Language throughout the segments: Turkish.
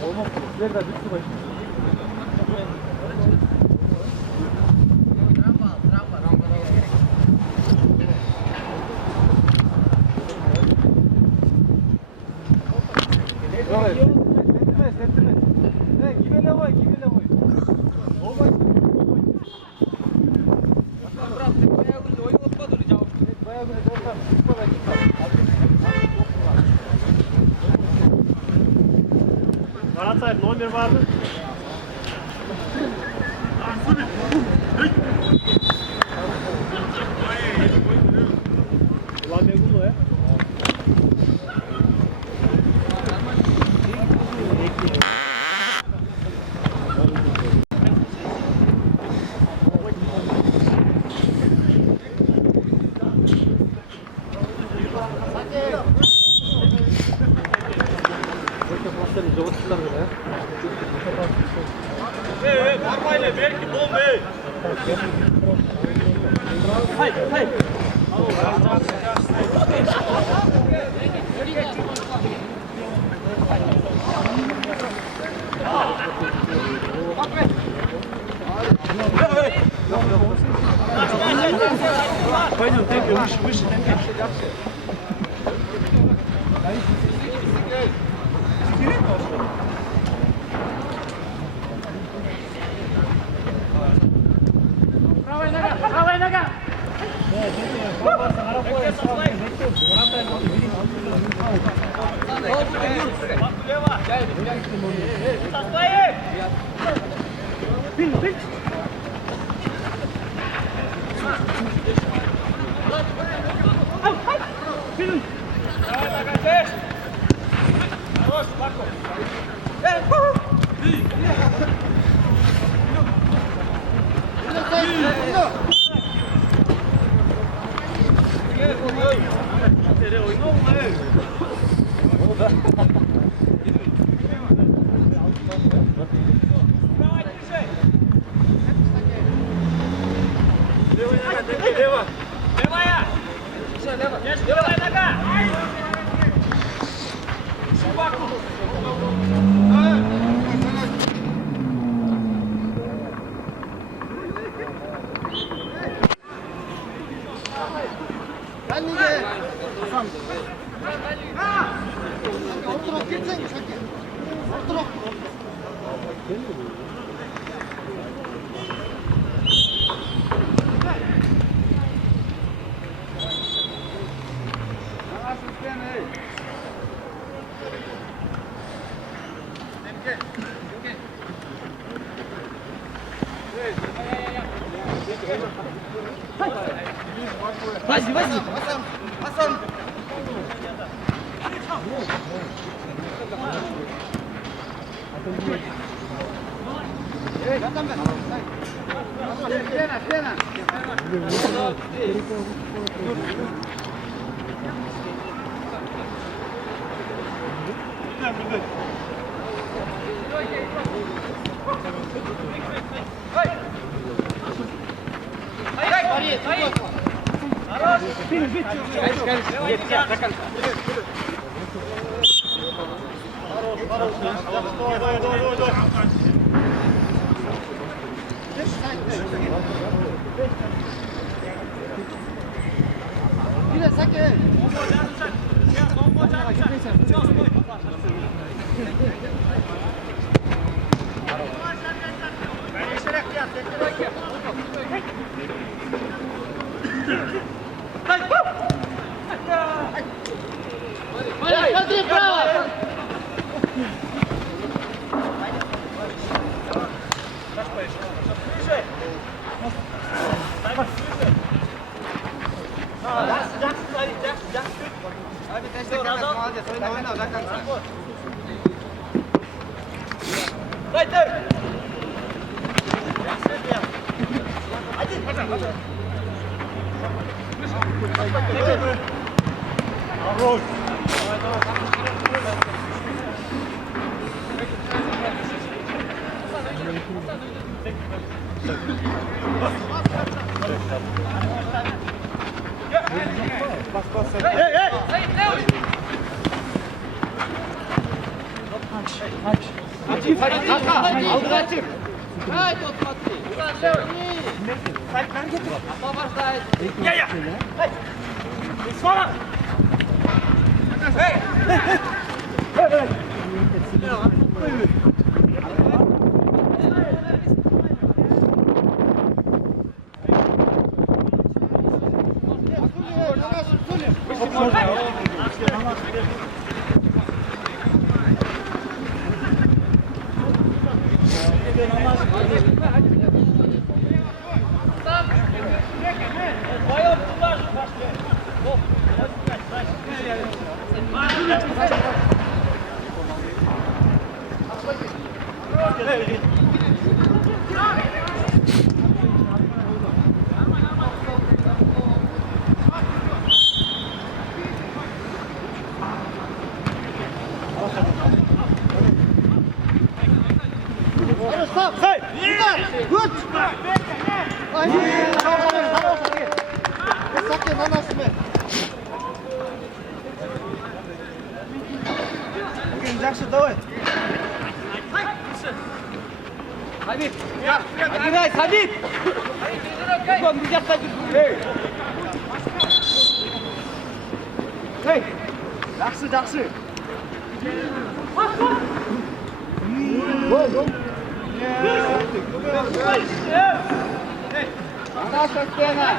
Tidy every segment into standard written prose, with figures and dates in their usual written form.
Nerede bitti başım. Galatasaray номер var mı? Ulan ne bu ya? Нормально, верьте, бомбы! Hayır, hayır. Пойдем, ты выше. Правая нога! Левая нога! Возьми. Смотри, право! Молодец, ойна, до конца. Дай, дай! Один, пожалуйста. Хорош! Aç. Алдыға чек. Ай, тот смотри. Освобождайся. Жақсы, давай. Хабиб, отбирай, Хабиб! Нельзя ходить. Эй, жақсы. Наша стена.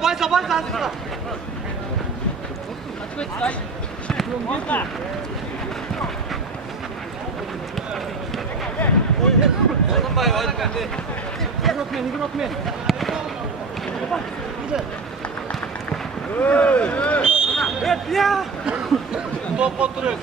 Байса, астына. Игрокмен. Топ отыры.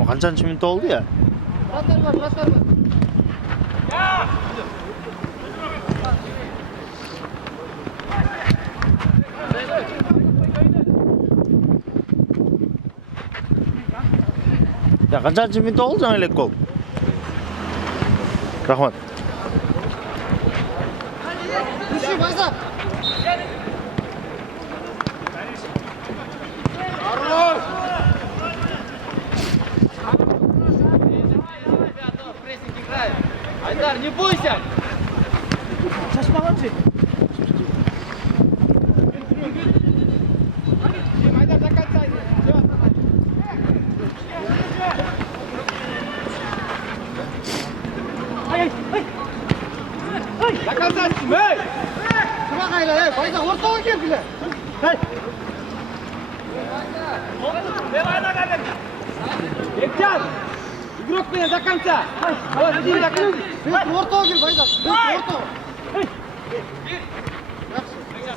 O kaçıncı minut oldu ya? Ya kaçıncı minut oldu öyle gol? Rahmat. Düşü Bayza. Айдар, не бойся! Шашмағаншы. Айдар, до конца иди. До конца иди. Эй! Кыма қайла, ей, Байза, ортаға кел біле. Бекжан! Игрокпен до конца! Вот, иди до конца! Быстро ортаға кел, Байза! Быстро ортаға!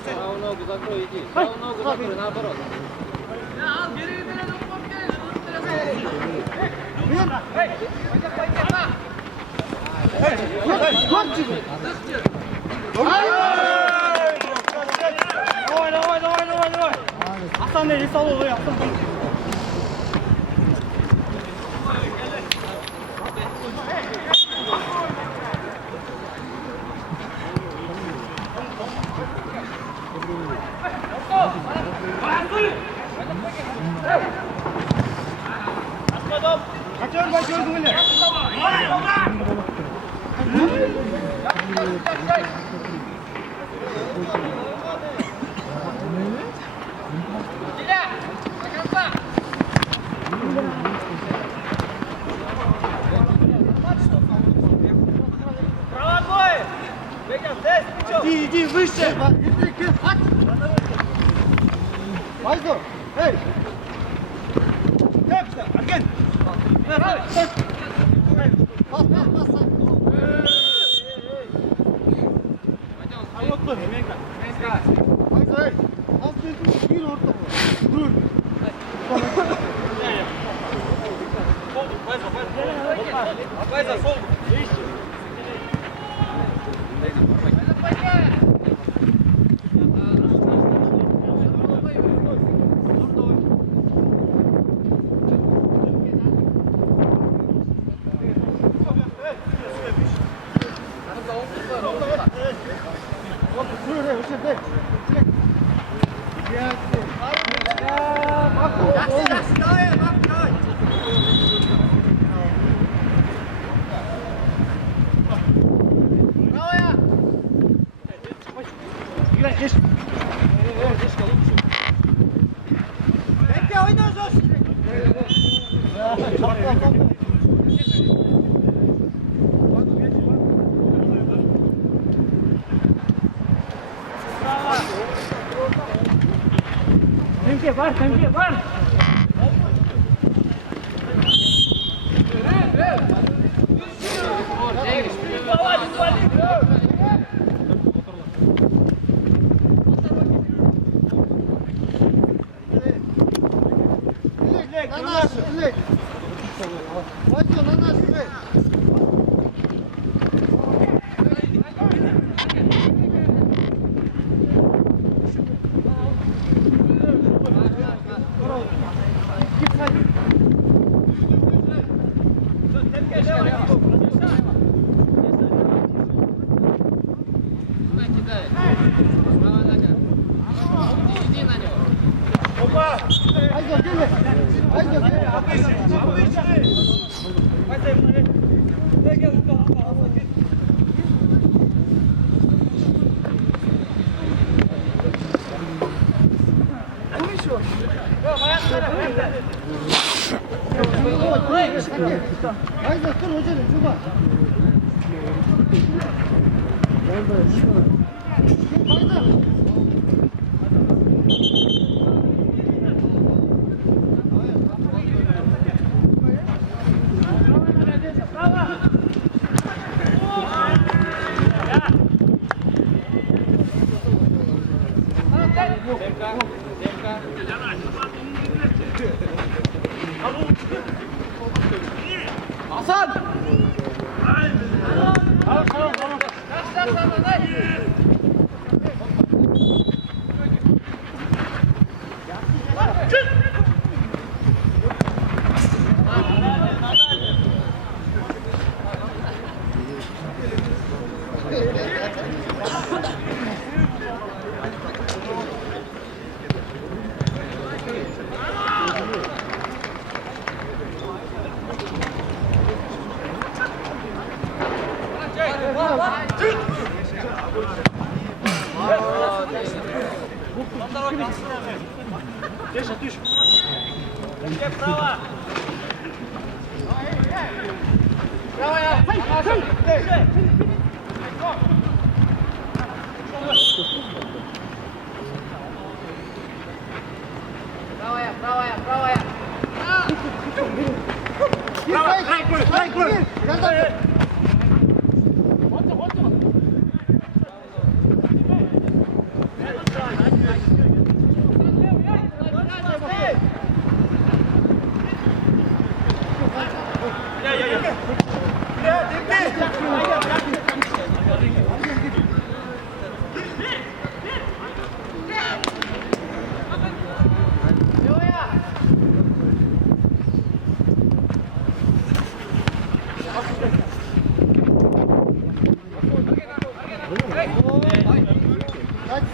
Правую ногу закрой, иди. Правую ногу закрой, наоборот. Давай. Hasan eli sal oluyor. Kaçıyor başlıyoruz öyle. Иди выше! Пойду! Эй! Арген! Temki var. Hasan!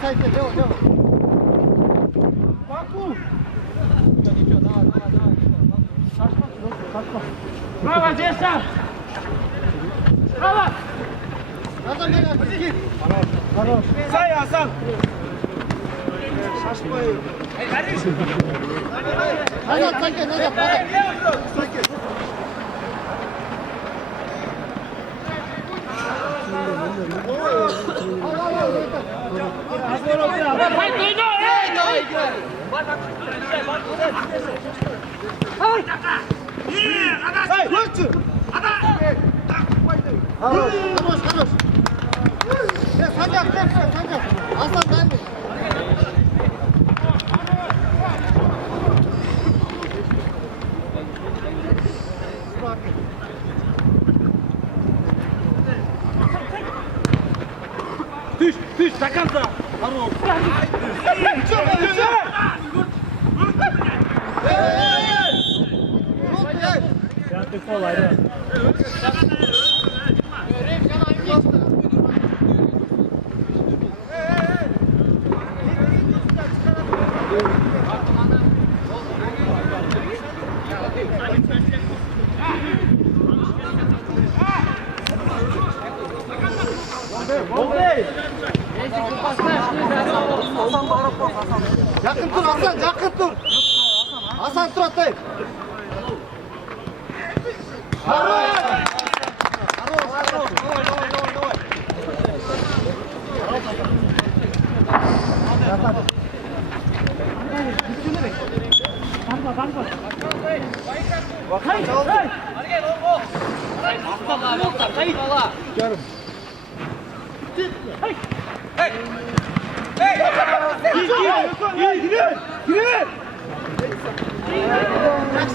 Сайте, делай. Баку! Право, Джеша! Право! Назад бегай, прикинь! Хорош. Сай, Асан! Назад, Санька, назад! Хорош! Санька, Санька! Асан, дай мне! Düş, до конца! Хорош! Пятый пол, Арен. Жақын тұр, Асан, жақын тұр! Асан тұр, аттай!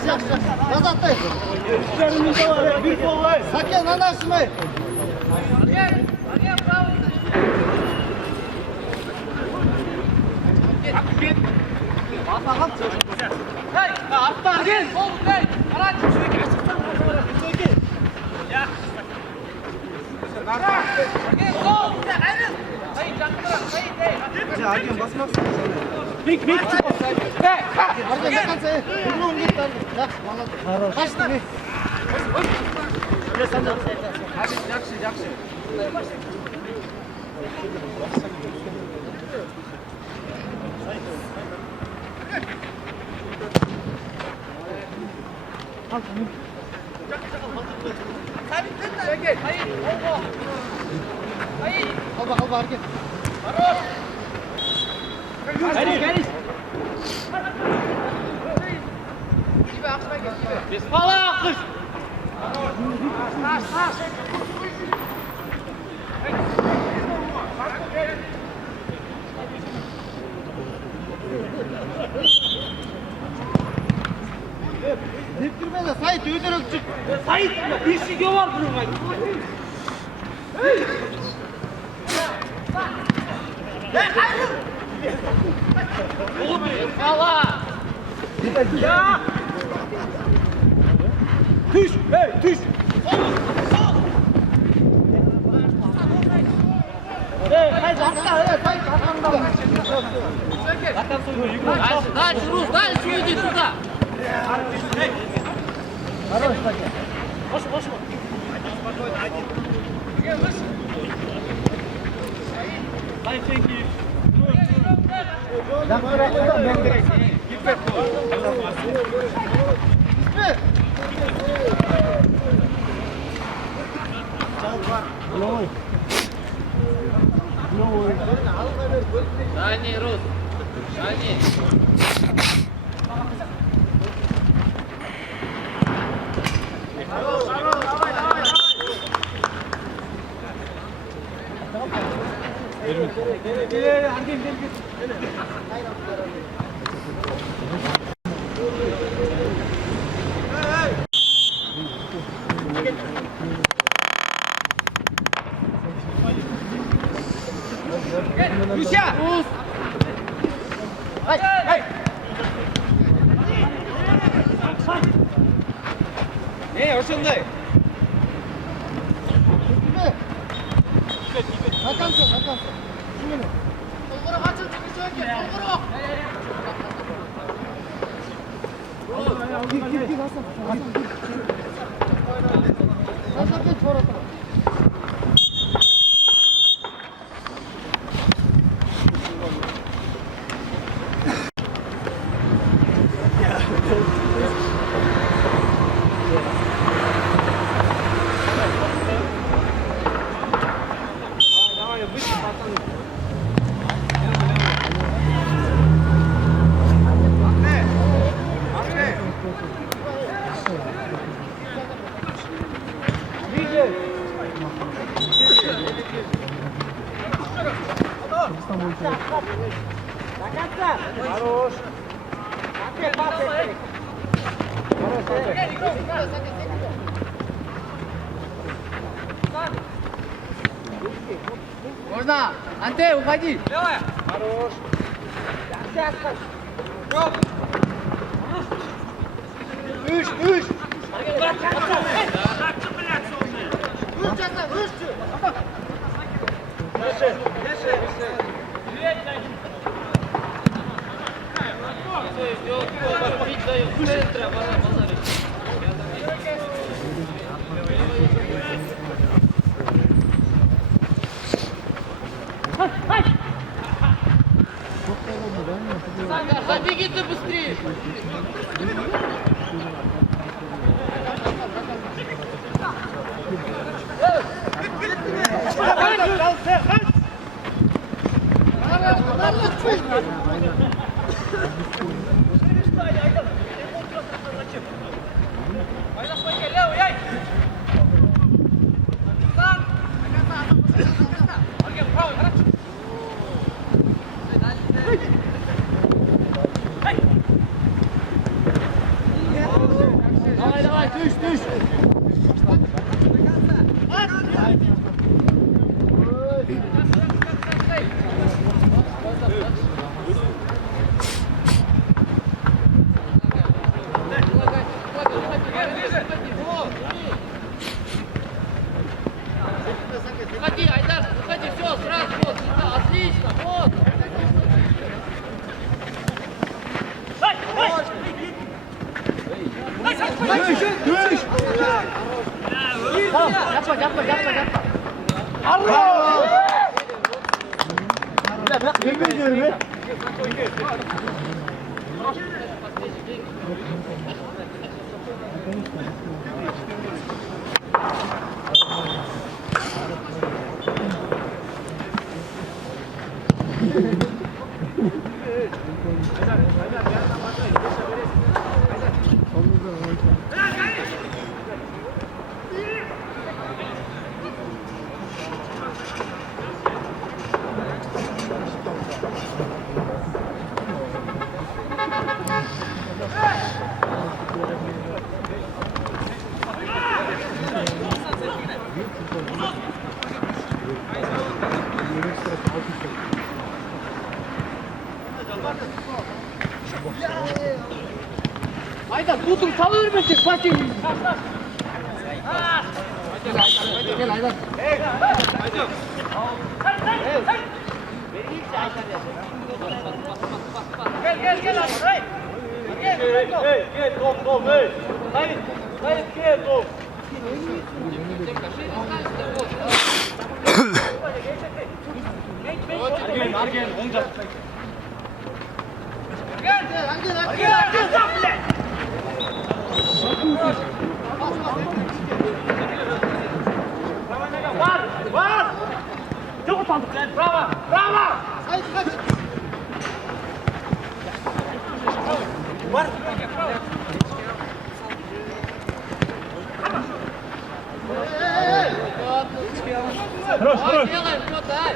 Жақсы. Назаттай! Сакен, анашымай! Бик! Арген, до конца! Игру не так! Жақсы, молодец! Қашты, бек! Қалба, Арген! Горис! Без пола, Акыш! Деп тұрмайды, Сайт өтірік жүр! Сайт, бешіге бар бұның. Пала! Düş! Hey, düş! Сайт, арқаңда! Дальше, Рус, дальше иди сюда. Хорош, Сакен! Дани, Рус. Дани. Lucia! Hey! Ne, ошондой. Zakanca. Şimdi. Bulguru kaçın çıkış yok ki. Bulguru. Gir Hasan. Hasan geç forata. Можно! Антей, уходи! Забеги ты быстрее. Давай, тыш. Уходи, Айдар, уходи, все, сразу, вот, отлично, вот. Aydan tutun salır mısın? Basın. Gel Aydan. Gel Aydan. Gel top hey. Hayır gel top. Argen onca. Var. Çok utandık. Bravo. Haydi kaç. Var. Хорош. Делаем, все, дай.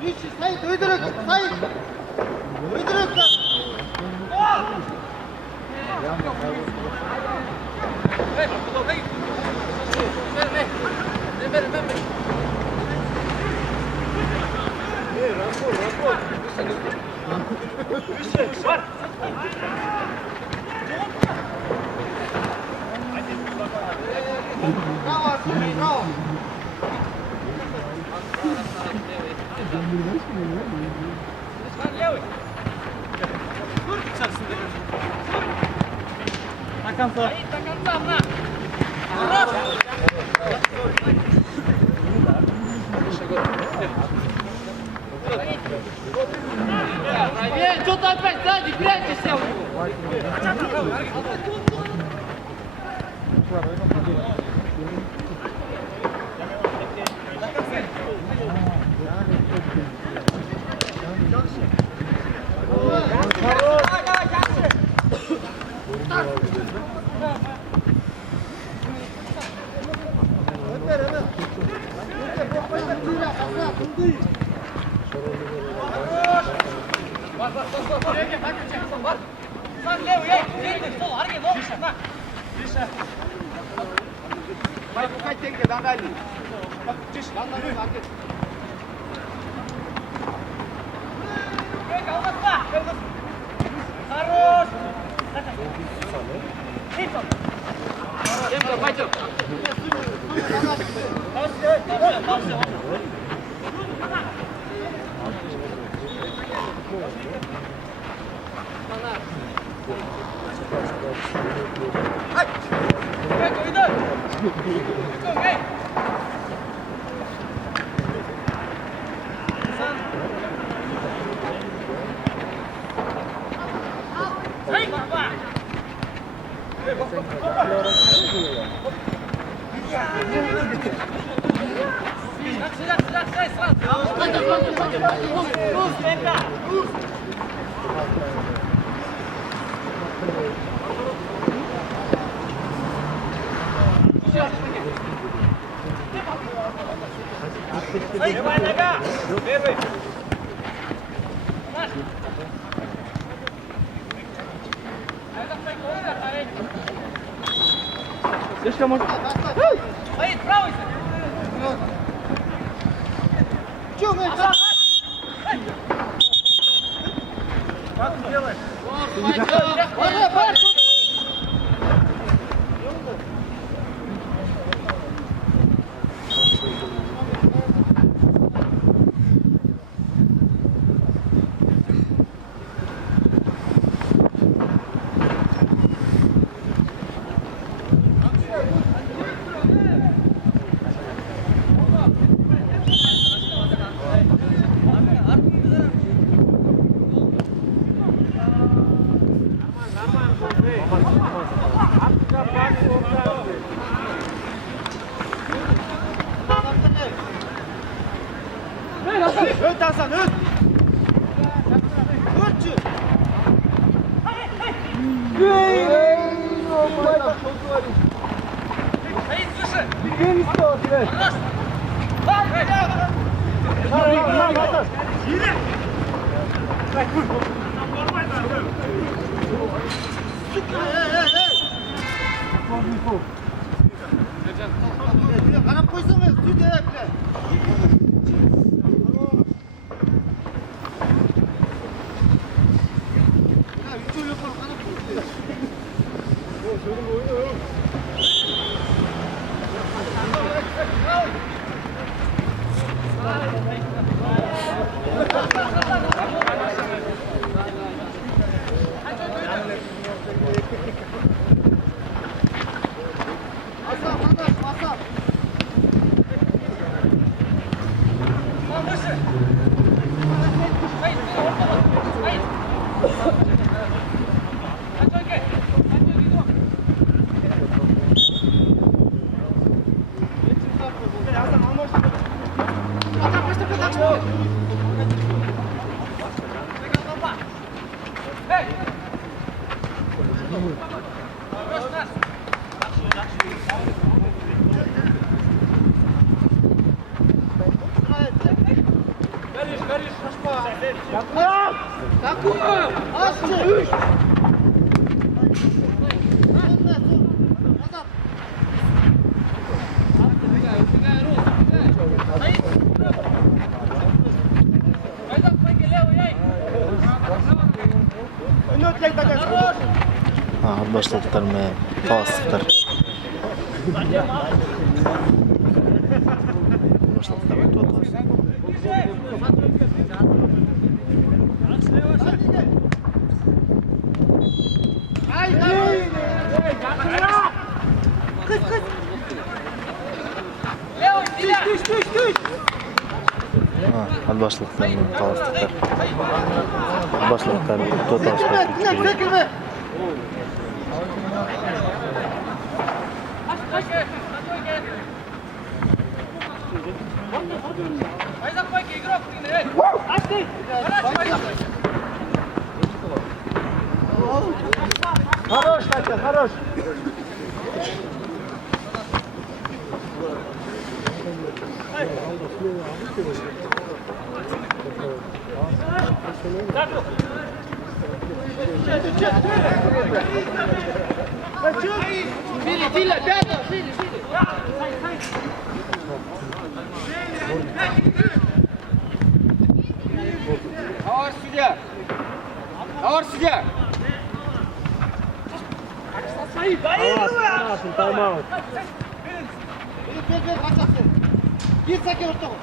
Вичи, Саид, выдырок, Саид. Выдырок. Var. Bravo Arsenal, bravo. Hakan sağ. Саид, до конца, на! Проверь, что ты опять сзади, прячешься у него! Хорош! Демка, пойдем! Левая нога! Первый! Слишком может. Саид, правый! Чё мы? Как ты делаешь? Öt Hasan, öt. Ötçü. Саид, выше! Qarab qo'ysangiz, sudya, Başladılar mı? Bastırlar. Başladıklar ben tuvalet olsun. Hadi başladıklar ben kalastıklar. Hadi başladıklar ben tuvalet olsun. Хорош, Катя, хорош. Фили, Филя, пятый, Фили, Фили. Ağır süre. Ağır süre. Gel, kaçarsın. Gir sake orta koy.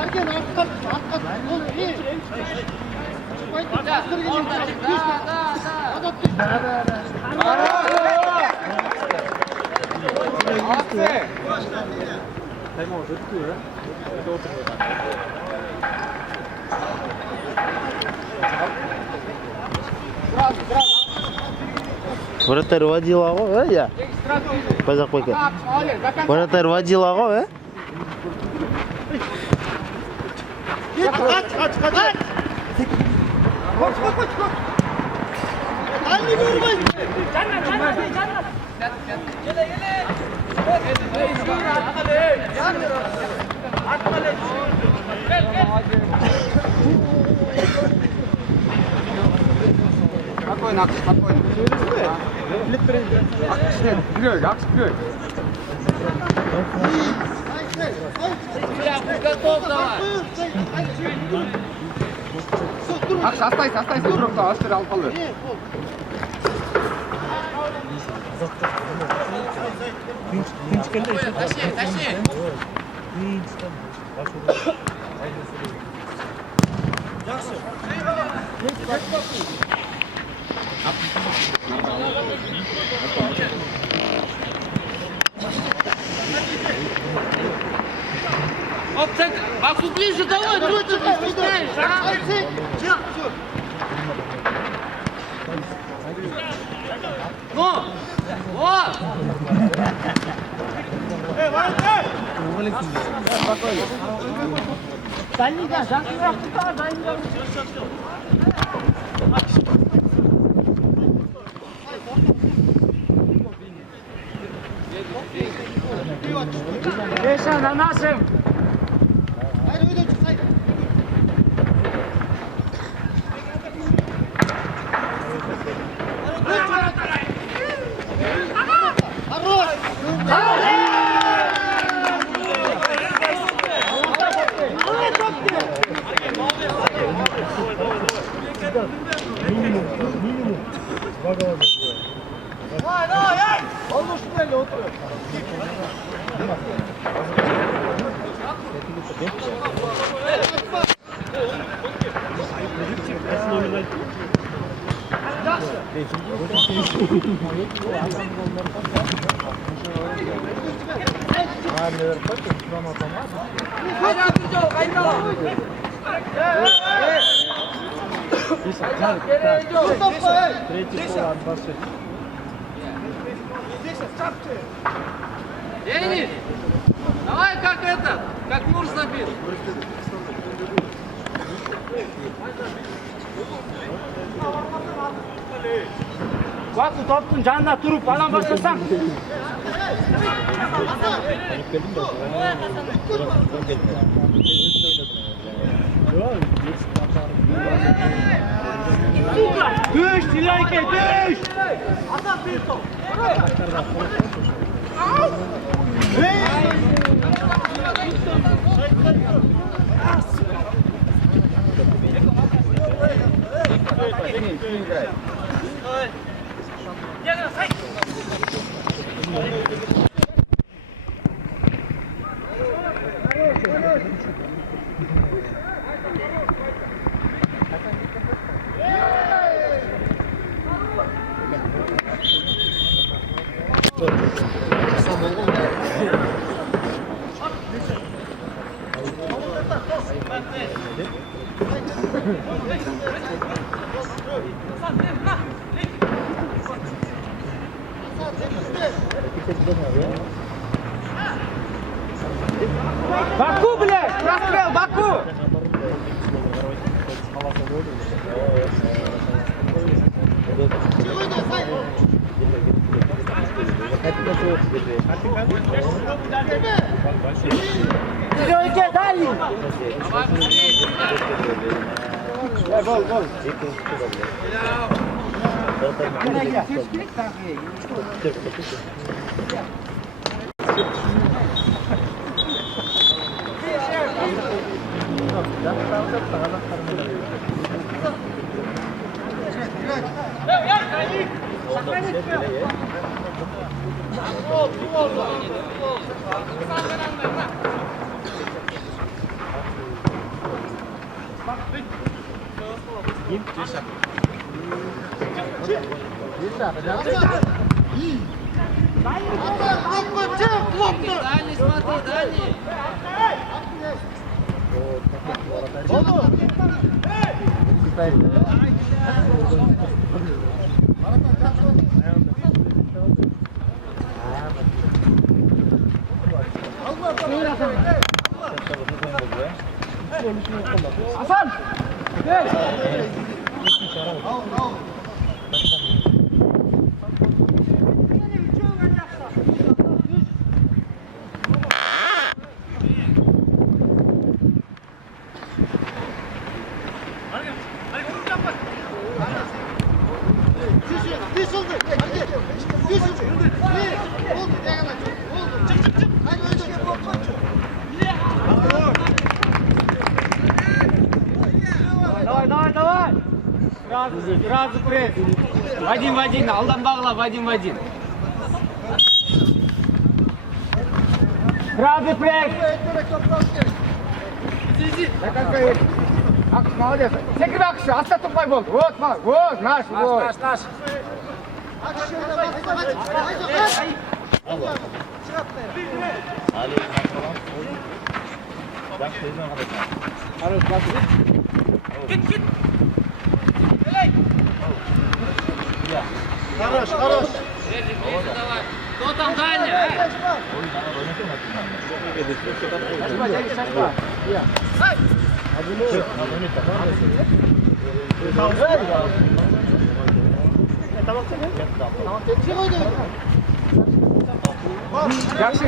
Erken arka. Oğlum iyi. Bastır gelin. Adat düş. Aferin. Вратарь водила ғой, я? Пойдақ қойке. Вратарь водила ғой, Kaç. Koş. Halini görmeyin. Спокойно, спокойно. Филя, будь готов давай. Остайся, игрок, астыр алып қалды. Тащи. Оп, центр. Максу ближе, давай, что ты не успеешь, а? Ну, вот. Дальнийден жақынырақ тұта, дальнийден. Миша, на нашем. Haydi öyle çık, haydi. Хорош! Olmuş böyle oturuyor. Денис, давай как это, как Мур забил. Bak bu topun canına durup falan başlasam. Düş Dilanke düş. Baku, блядь! Расстрел, Baku! Dilanke, дальний! Давай быстрее, Gol, gol. дальний смотри, дальний. Hasan! Gel! Давай! Сразу пресс. В один, алдан бағла, в один. Сразу пресс. Молодец. Секіріп ақшы, аста тұқпай болды. Вот, наш. Хорош. Держи, ближе давай. Кто там дальний? Жақсы.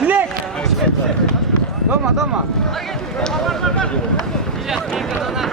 Тілек! Дома. Сейчас, Мика на нас.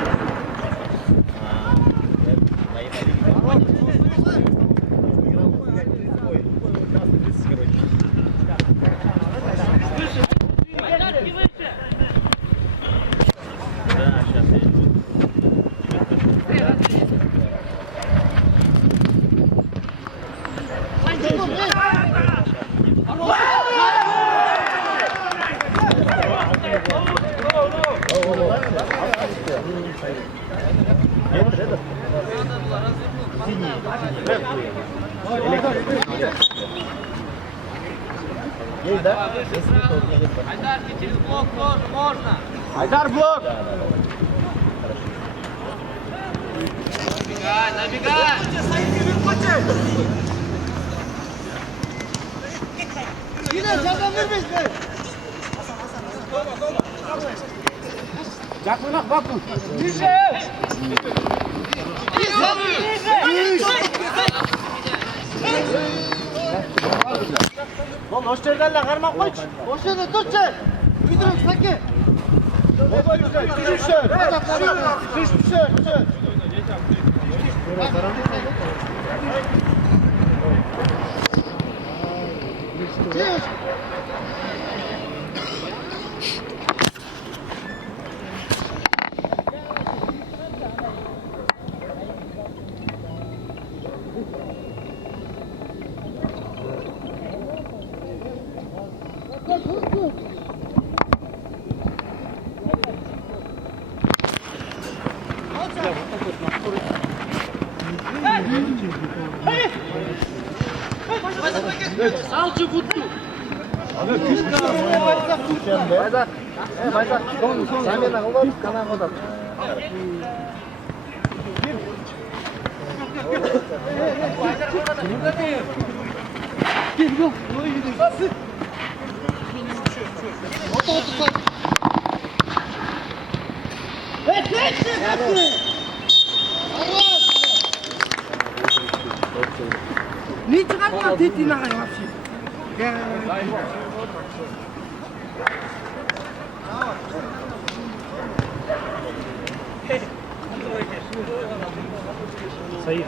Айдарки через блок тоже можно. Haydar blok. Набегай! Yine candan vermeyiz be. Yakına bakın. Oğlum hoş derlerle karmak koç. Hoş yerde dur sen. Uyduruk sakin. Düşür. Düşür. Düş. Salçı futtu! Ne çıkartma dediğine kadar. Sayı.